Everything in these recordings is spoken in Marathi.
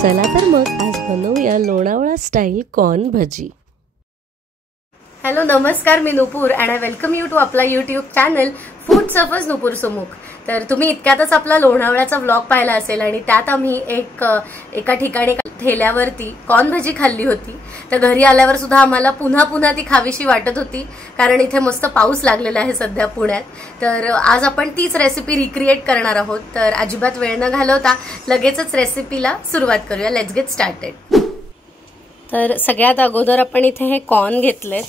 चला तर मग आज बनवूया लोणावळा स्टाईल कॉर्न भजी। हॅलो नमस्कार, मी Nupur and I welcome you to आपला YouTube channel food safars Nupur Sumukh. तर तुम्ही इतक्यातच आपला लोणावळ्याचा व्लॉग पाहिला असेल आणि त्यात आम्ही एका ठिकाणी ठेल्यावरती कॉर्न भजी खाल्ली होती। तर घरी आल्यावर सुद्धा आम्हाला पुन्हा पुन्हा ती खावीशी वाटत होती, कारण इथे मस्त पाऊस लागलेला आहे सध्या पुण्यात। तर आज आपण तीच रेसिपी रिक्रिएट करणार आहोत। तर अजिबात वेळ न घालवता लगेचच रेसिपीला सुरुवात करूया। Let's get started. तर सगळ्यात अगोदर आपण इथे हे कॉर्न घेतलेत।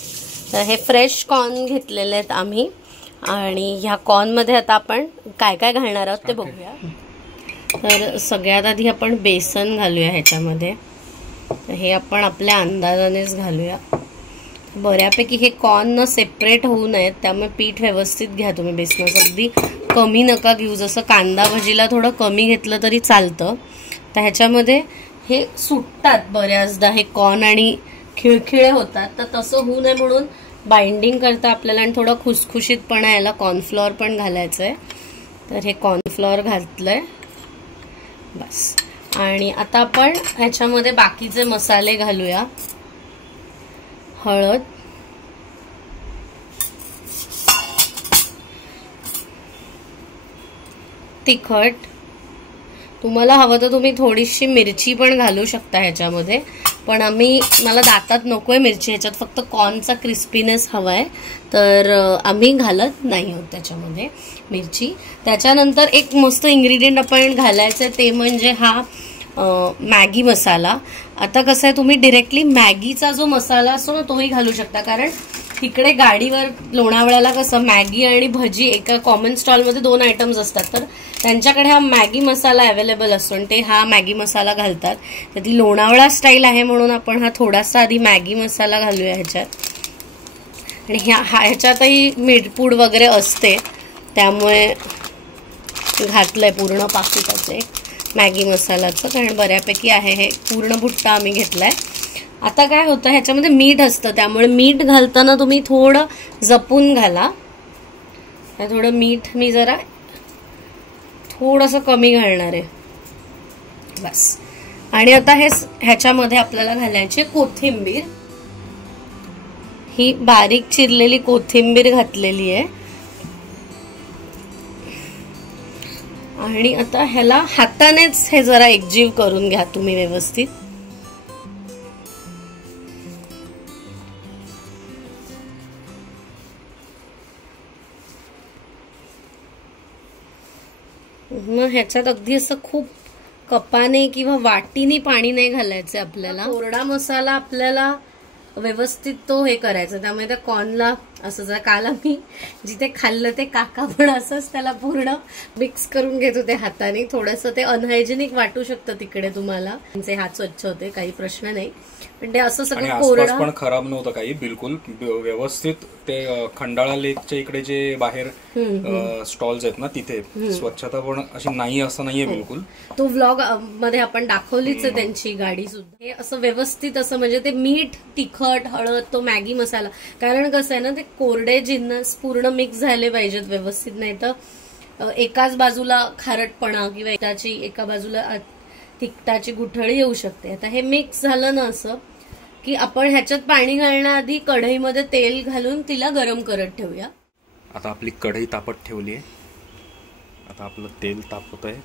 तर हे फ्रेश कॉर्न घेतलेले आहेत आम्ही, आणि ह्या कॉर्नमध्ये आता आपण काय काय घालणार आहोत ते बघूया। तर सगळ्यात आधी आपण बेसन घालूया ह्याच्यामध्ये। तर हे आपण आपल्या अंदाजानेच घालूया। बऱ्यापैकी हे कॉर्न सेपरेट होऊ नयेत, त्यामुळे पीठ व्यवस्थित घ्या तुम्ही बेसनाचं। अगदी कमी नका घेऊ, जसं कांदा भजीला थोडं कमी घेतलं तरी चालतं। तर ह्याच्यामध्ये हे सुटतात बऱ्याचदा हे कॉर्न आणि खिळखिळे होतात, तर तसं होऊ नये म्हणून बाइंडिंग करता आपल्याला आणि थोडा खुसखुशीतपणा यायला कॉर्नफ्लॉवर पण घालायचंय। तर हे कॉर्नफ्लॉवर घातलंय बस। आणि आता आपण ह्याच्यामध्ये बाकीचे मसाले घालूया। हळद, तिखट, तुम्हाला हवं तर तुम्ही थोडीशी मिरची पण घालू शकता ह्याच्यामध्ये, पण मला दातात नकोय मिरची, ह्याच्यात फक्त कॉर्नचा क्रिस्पीनेस हवाय, तर आम्ही घालत नाही आहोत त्याच्यामध्ये मिरची। त्याच्यानंतर एक मस्त इन्ग्रेडियंट आपण घालायचं ते म्हणजे हा मॅगी मसाला। आता कसं आहे, तुम्ही डायरेक्टली मॅगीचा जो मसाला असतो ना तोही घालू शकता, कारण तिकडे गाडीवर लोणावळ्याला कसं मॅगी आणि भजी एका कॉमन स्टॉलमध्ये 2 आयटम्स असतात, तर त्यांच्याकडे हा मॅगी मसाला अवेलेबल असतो आणि ते हा मॅगी मसाला घालतात। तर ती लोणावळा स्टाईल आहे म्हणून आपण हा थोडासा आधी मॅगी मसाला घालूया ह्याच्यात। आणि ह्याच्यातही मिरपूड वगैरे असते, त्यामुळे घातलंय पूर्ण पाकिटाचे मॅगी मसालाचं, कारण बऱ्यापैकी आहे। हे पूर्ण बुट्टा आम्ही घेतलाय। आता काय होतं, ह्याच्यामध्ये मीठ असतं, त्यामुळे मीठ घालताना तुम्ही थोडं जपून घाला। थोडं मीठ मी जरा थोडंसं कमी घालणार आहे बस। आणि आता ह्याच्यामध्ये आपल्याला घालायची कोथिंबीर। ही बारीक चिरलेली कोथिंबीर घातलेली आहे। आणि आता ह्याला हातानेच हे जरा एकजीव करून घ्या तुम्ही व्यवस्थित। मग ह्याच्यात अगदी असं खूप कपाने किंवा वाटीने पाणी नाही घालायचं आपल्याला। कोरडा मसाला आपल्याला व्यवस्थित तो हे करायचा, त्यामुळे त्या कॉर्नला असं जर काल आम्ही जिथे खाल्लं ते काका पण असंच त्याला पूर्ण मिक्स करून घेत होते हाताने। थोडंसं ते अनहायजेनिक वाटू शकतं तिकडे तुम्हाला, त्यांचे हात स्वच्छ होते, काही प्रश्न नाही, पण ते असं सगळं कोरडा पण खराब नव्हतं काही, बिलकुल व्यवस्थित। ते खंडाळा लेकच्या इकडे जे बाहेर स्टॉल्स आहेत ना, तिथे स्वच्छता पण अशी नाही असं नाहीये बिलकुल। तो व्लॉग मध्ये आपण दाखवलीच आहे त्यांची गाडी सुद्धा। हे असं व्यवस्थित असं म्हणजे ते मीठ, तिखट, हळद, तो मॅगी मसाला, कारण कसं आहे ना, ते कोरडे जिन्नस पूर्ण मिक्स झाले पाहिजेत व्यवस्थित, नाही तर एकाच बाजूला खारटपणा किंवा एका बाजूला तिखटाची गुठळी येऊ शकते। आता हे मिक्स झालं ना असं की आपण ह्याच्यात पाणी घालण्याआधी कढईमध्ये तेल घालून तिला गरम करत ठेवूया। आता आपली कढई तापत ठेवली आहे, आता आपलं तेल तापत आहे।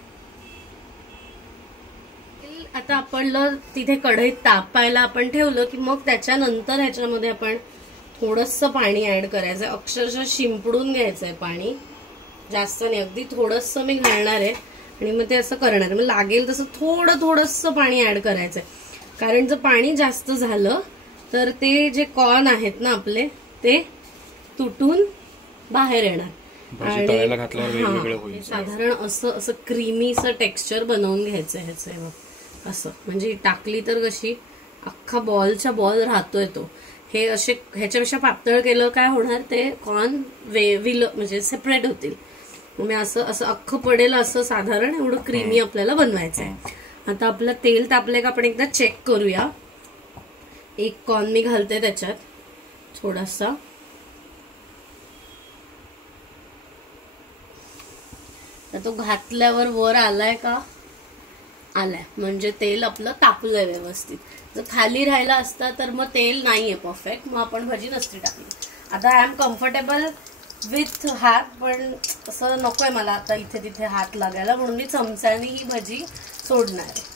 आता आपण तिथे कढईत तापायला आपण ठेवलं की मग त्याच्यानंतर ह्याच्यामध्ये आपण थोडंसं पाणी ऍड करायचंय, अक्षरशः शिंपडून घ्यायचंय पाणी, जास्त नाही, अगदी थोडंसं मी घालणार आहे। आणि मग ते असं करणार आहे, मग लागेल तसं थोडंसं पाणी ऍड करायचंय, कारण जर पाणी जास्त झालं तर ते जे कॉर्न आहेत ना आपले ते तुटून बाहेर येणार आणि साधारण असं क्रीमीचं टेक्स्चर बनवून घ्यायचं ह्याचं। असं म्हणजे टाकली तर कशी अख्खा बॉलच्या बॉल राहतोय तो। हे असे ह्याच्यापेक्षा पातळ केलं काय होणार, ते कॉर्न म्हणजे सेपरेट होतील। मी असं अख्खं पडेल असं साधारण एवढं क्रीमी आपल्याला बनवायचं आहे। आता आपलं तेल तापले का आपण एकदा चेक करूया। एक कॉर्न मी घालते त्याच्यात थोडासा, तर तो घातल्यावर वर आलाय का आलाय, म्हणजे तेल आपलं तापलंय व्यवस्थित. जर खाली राहिला असता तर मग तेल नाहीये परफेक्ट, मग आपण भजी नसती टाकली. आता आय एम कम्फर्टेबल विथ हात, पण असं नकोय मला आता इथे तिथे हात लागायला, म्हणून मी चमच्याने ही भजी सोडणार आहे.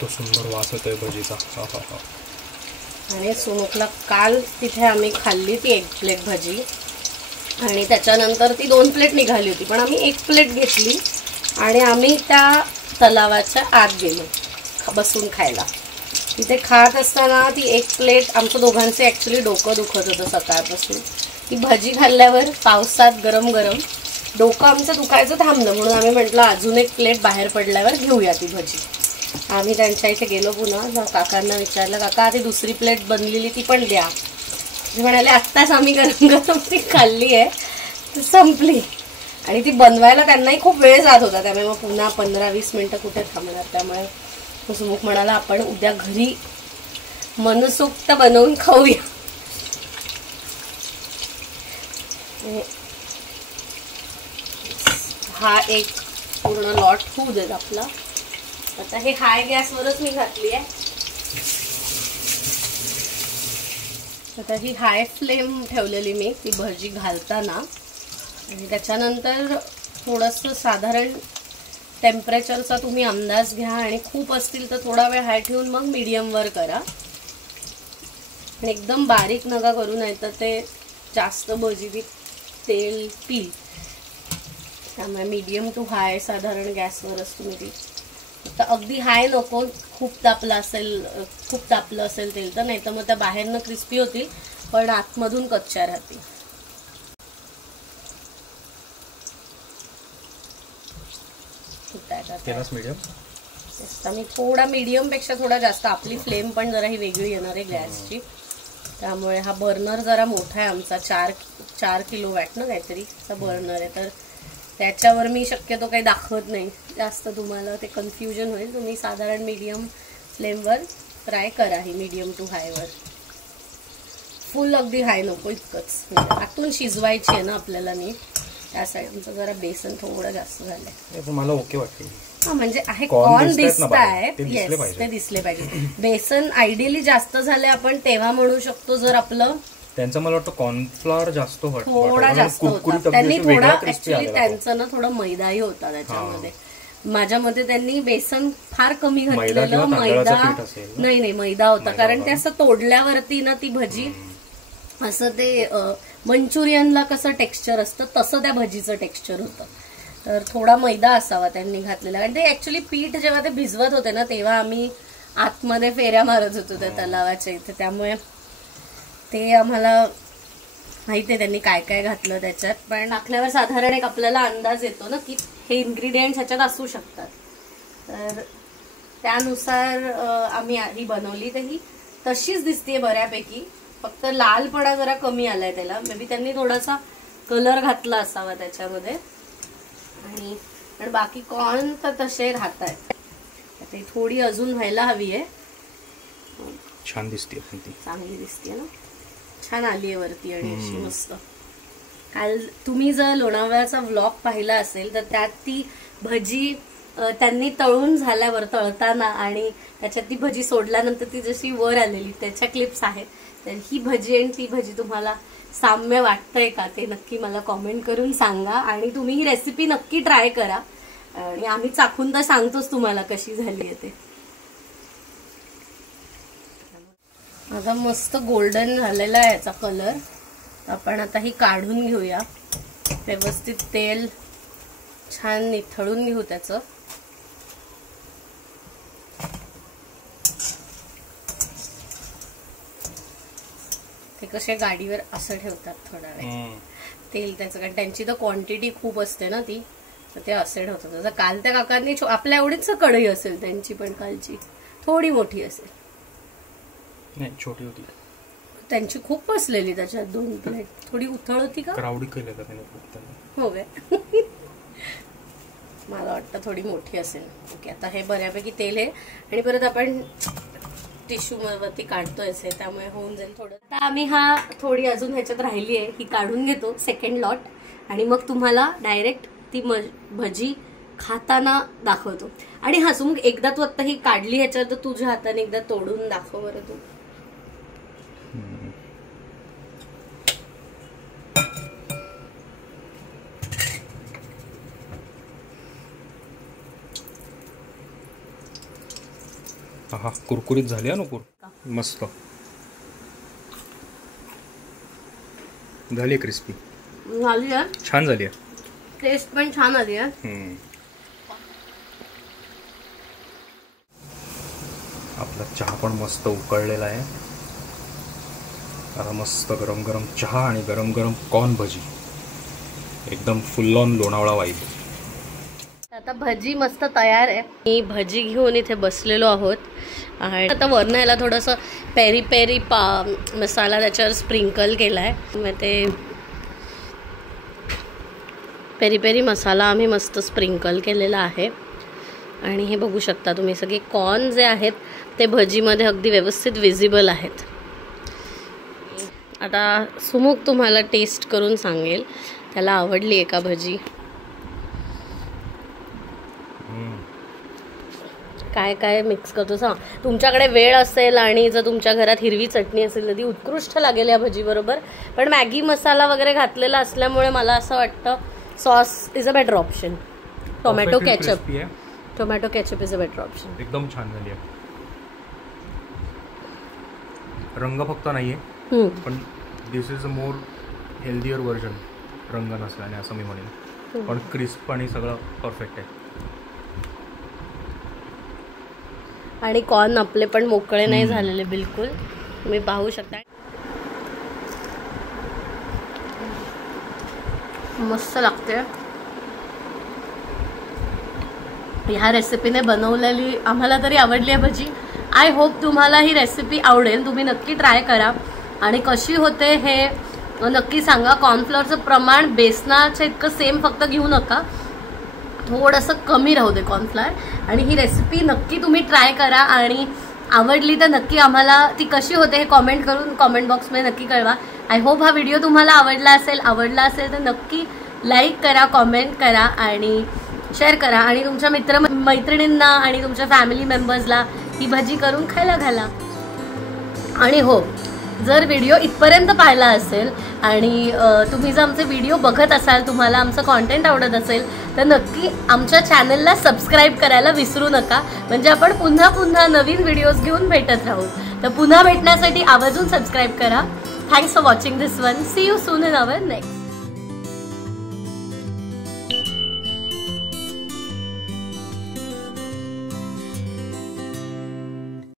तो सुंदर वास येतोय भजीचा. आणि सुमुखला काल तिथे आम्ही खाल्ली ती 1 प्लेट भजी, आणि त्याच्यानंतर ती 2 प्लेट निघाली होती, पण आम्ही 1 प्लेट घेतली आणि आम्ही त्या तलावाच्या आत गेलो बसून खायला. तिथे खात असताना ती 1 प्लेट आमच्या दोघांचे ॲक्च्युली डोकं दुखत होतं सकाळपासून. ती भजी खाल्ल्यावर पावसात गरम गरम डोकं आमचं दुखायचं थांबलं, म्हणून आम्ही म्हटलं अजून 1 प्लेट बाहेर पडल्यावर घेऊया ती भजी. आम्ही त्यांच्या इथे गेलो, पुन्हा काकांना विचारलं, काका ती दुसरी प्लेट बनलेली ती पण द्या. म्हणाले आत्ताच आम्ही गरम गरम ती खाल्ली आहे, ती संपली. आणि ती बनवायला त्यांनाही खूप वेळ जात होता, त्यामुळे मग पुन्हा 15-20 मिनिटं कुठे थांबणार. त्यामुळे सुमुख म्हणाला आपण उद्या घरी मनसोक्त बनवून खाऊया. हा एक पूर्ण लॉट होऊ देत आपला. आता हे हाय गॅसवरच मी घातली आहे. आता ही हाय फ्लेम ठेवलेली मी ती भजी घालताना, आणि त्याच्यानंतर थोडंसं साधारण टेम्परेचरचा तुम्ही अंदाज घ्या, आणि खूप असतील तर थोडा वेळ हाय ठेवून मग मीडियमवर करा. एकदम बारीक नका करू, नाही तर ते जास्त भजी तेल पिल. त्यामुळे मीडियम टू हाय साधारण गॅसवरच तुम्ही ती. तर अगदी हाय नको, खूप तापलं असेल तेल तर, नाही तर मग त्या बाहेरनं क्रिस्पी होतील पण आतमधून कच्च्या राहतील. मी थोडा मीडियम पेक्षा थोडा जास्त, आपली फ्लेम पण जरा ही वेगळी येणार आहे गॅसची, त्यामुळे हा बर्नर जरा मोठा आहे आमचा. 4 किलोवॅट ना काहीतरी बर्नर आहे, तर त्याच्यावर मी शक्यतो काही दाखवत नाही जास्त, तुम्हाला ते कन्फ्युजन होईल. तुम्ही साधारण मीडियम फ्लेमवर फ्राय करा, ही मीडियम टू हायवर. फुल अगदी हाय नको इतकंच, म्हणजे आतून शिजवायची आहे ना आपल्याला नीट, त्यासाठी आमचं जरा बेसन थोडं जास्त झालंय. मला ओके वाटतं. हा म्हणजे आहे, कॉर्न दिसत आहेत, येस ते दिसले पाहिजे. बेसन आयडियली जास्त झाले आपण तेव्हा म्हणू शकतो, जर आपलं त्यांचं मला वाटतं कॉर्नफ्लॉवर जास्त थोडा जास्त होता. त्यांनी थोडा ऍक्च्युली त्यांचं ना थोडा मैदाही होता त्याच्यामध्ये. माझ्या मते त्यांनी बेसन फार कमी घातलेलं, मैदा होता, कारण ते असं तोडल्यावरती ना ती भजी असं ते मंचुरियनला कसं टेक्स्चर असतं तसं त्या भजीचं टेक्स्चर होतं. तर थोडा मैदा असावा त्यांनी घातलेला, कारण ते ऍक्च्युली पीठ जेव्हा ते भिजवत होते ना तेव्हा आम्ही आतमध्ये फेऱ्या मारत होतो त्या तलावाच्या इथे, त्यामुळे ते आम्हाला माहिती आहे त्यांनी काय काय घातलं त्याच्यात. पण टाकल्यावर साधारण एक आपल्याला अंदाज येतो ना की हे इन्ग्रेडियंट्स ह्याच्यात असू शकतात, तर त्यानुसार आम्ही ही बनवली. तर ही तशीच दिसते बऱ्यापैकी, फक्त लालपणा जरा कमी आलाय त्याला. मे बी त्यांनी थोडासा कलर घातला असावा त्याच्यामध्ये, आणि बाकी कॉर्न तर तसे राहत आहेत. ते थोडी अजून व्हायला हवी आहे. छान दिसते, चांगली दिसते ना, छान आली आहे वरती आणि अशी मस्त. काल तुम्ही जर लोणावळ्याचा व्लॉग पाहिला असेल तर त्यात ती भजी त्यांनी तळून झाल्यावर तळताना आणि त्याच्यात ती भजी सोडल्यानंतर ती जशी वर आलेली त्याच्या क्लिप्स आहेत. तर ही भजी आणि ती भजी तुम्हाला साम्य वाटतंय का ते नक्की मला कॉमेंट करून सांगा, आणि तुम्ही ही रेसिपी नक्की ट्राय करा, आणि आम्ही चाखून तर सांगतोच तुम्हाला कशी झाली आहे ते. आता मस्त गोल्डन झालेला आहे याचा कलर. आपण आता ही काढून घेऊया, व्यवस्थित तेल छान निथळून घेऊ त्याचं. ते कसे गाडीवर असं ठेवतात थोडा वेळ तेल त्याचं, कारण त्यांची तर क्वांटिटी खूप असते ना ती, तर ते असे ठेवतात. जसं काल त्या काकांनी आपल्या एवढीच कढई असेल त्यांची, पण कालची थोडी मोठी असेल, नाही छोटी होती त्यांची खूप बसलेली त्याच्यात 2 प्लेट. थोडी उथळ होती का, क्राउडी केलं का त्याने. हो काय. मला वाटतं थोडी मोठी असेल. ओके, आता हे बऱ्यापैकी तेल आहे आणि परत आपण टिश्यू वरती काढतोयच आहे, त्यामुळे होऊन जाईल थोडं. आता आम्ही हा थोडी अजून ह्याच्यात राहिली आहे ही काढून घेतो सेकंड लॉट, आणि मग तुम्हाला डायरेक्ट ती भजी खाताना दाखवतो. आणि हा सुमुख, एकदा तू आता ही काढली ह्याच्यावर तर तुझ्या हाताने एकदा तोडून दाखव बरं तू. हा कुरकुरीत झाली नुपूर, मस्त झाली, क्रिस्पी झाली आहे, छान झाली आहे, टेस्ट पण छान आली आहे. आपला चहा पण मस्त उकळलेला आहे. आता मस्त गरम गरम चहा आणि गरम गरम कॉर्न भजी, एकदम फुल ऑन लोणावळा वाईब. आता भजी मस्त तयार आहे. मी भजी घेऊन इथे बसलेलो आहोत आणि आता वरनं याला थोडंसं पेरी पेरी मसाला त्याच्यावर स्प्रिंकल केलाय. मग ते पेरी पेरी मसाला आम्ही मस्त स्प्रिंकल केलेला आहे. आणि हे बघू शकता तुम्ही, सगळे कॉर्न जे आहेत ते भजीमध्ये अगदी व्यवस्थित विजिबल आहेत. आता सुमुख तुम्हाला टेस्ट करून सांगेल त्याला आवडली आहे का भजी. काय काय मिक्स करतो सांग. तुमच्याकडे वेळ असेल आणि जर तुमच्या घरात हिरवी चटणी असेल तर ती उत्कृष्ट लागेल या भजी बरोबर. पण मॅगी मसाला वगैरे घातलेला असल्यामुळे मला असं वाटतं sauce is a better option. Tomato ketchup is a better option. एकदम छान झाली आहे. रंग फक्त नाहीये, पण this is a more healthier version रंग नसल्याने असं मी म्हणेन. पण क्रिस्प आणि सगळं परफेक्ट आहे. आणि कॉर्न आपले पण मोकळे नाही झालेले बिलकुल, तुम्ही पाहू शकता. मस्त लागते. ह्या रेसिपीने बनवलेली आम्हाला तरी आवडली आहे भजी. आय होप तुम्हाला ही रेसिपी आवडेल. तुम्ही नक्की ट्राय करा आणि कशी होते हे नक्की सांगा. कॉर्नफ्लॉवरचं प्रमाण बेसनाचं इतकं सेम फक्त घेऊ नका, थोडंसं कमी राहू दे कॉर्नफ्लॉवर. आणि ही रेसिपी नक्की तुम्ही ट्राय करा आणि आवडली तर नक्की आम्हाला ती कशी होते हे कॉमेंट करून कॉमेंट बॉक्समध्ये नक्की कळवा. आय होप हा व्हिडिओ तुम्हाला आवडला असेल तर नक्की लाईक करा, कॉमेंट करा आणि शेअर करा. आणि तुमच्या मैत्रिणींना आणि तुमच्या फॅमिली मेंबर्सला ही भजी करून खायला घाला. आणि हो, जर व्हिडिओ इथपर्यंत पाहिला असेल आणि तुम्ही जर आमचे व्हिडिओ बघत असाल, तुम्हाला आमचं कॉन्टेंट आवडत असेल तर नक्की आमच्या चॅनलला सबस्क्राईब करायला विसरू नका. म्हणजे आपण पुन्हा पुन्हा नवीन व्हिडिओज घेऊन भेटत राहू. तर पुन्हा भेटण्यासाठी आवर्जून सबस्क्राईब करा. Thanks for watching this one. See you soon in our next.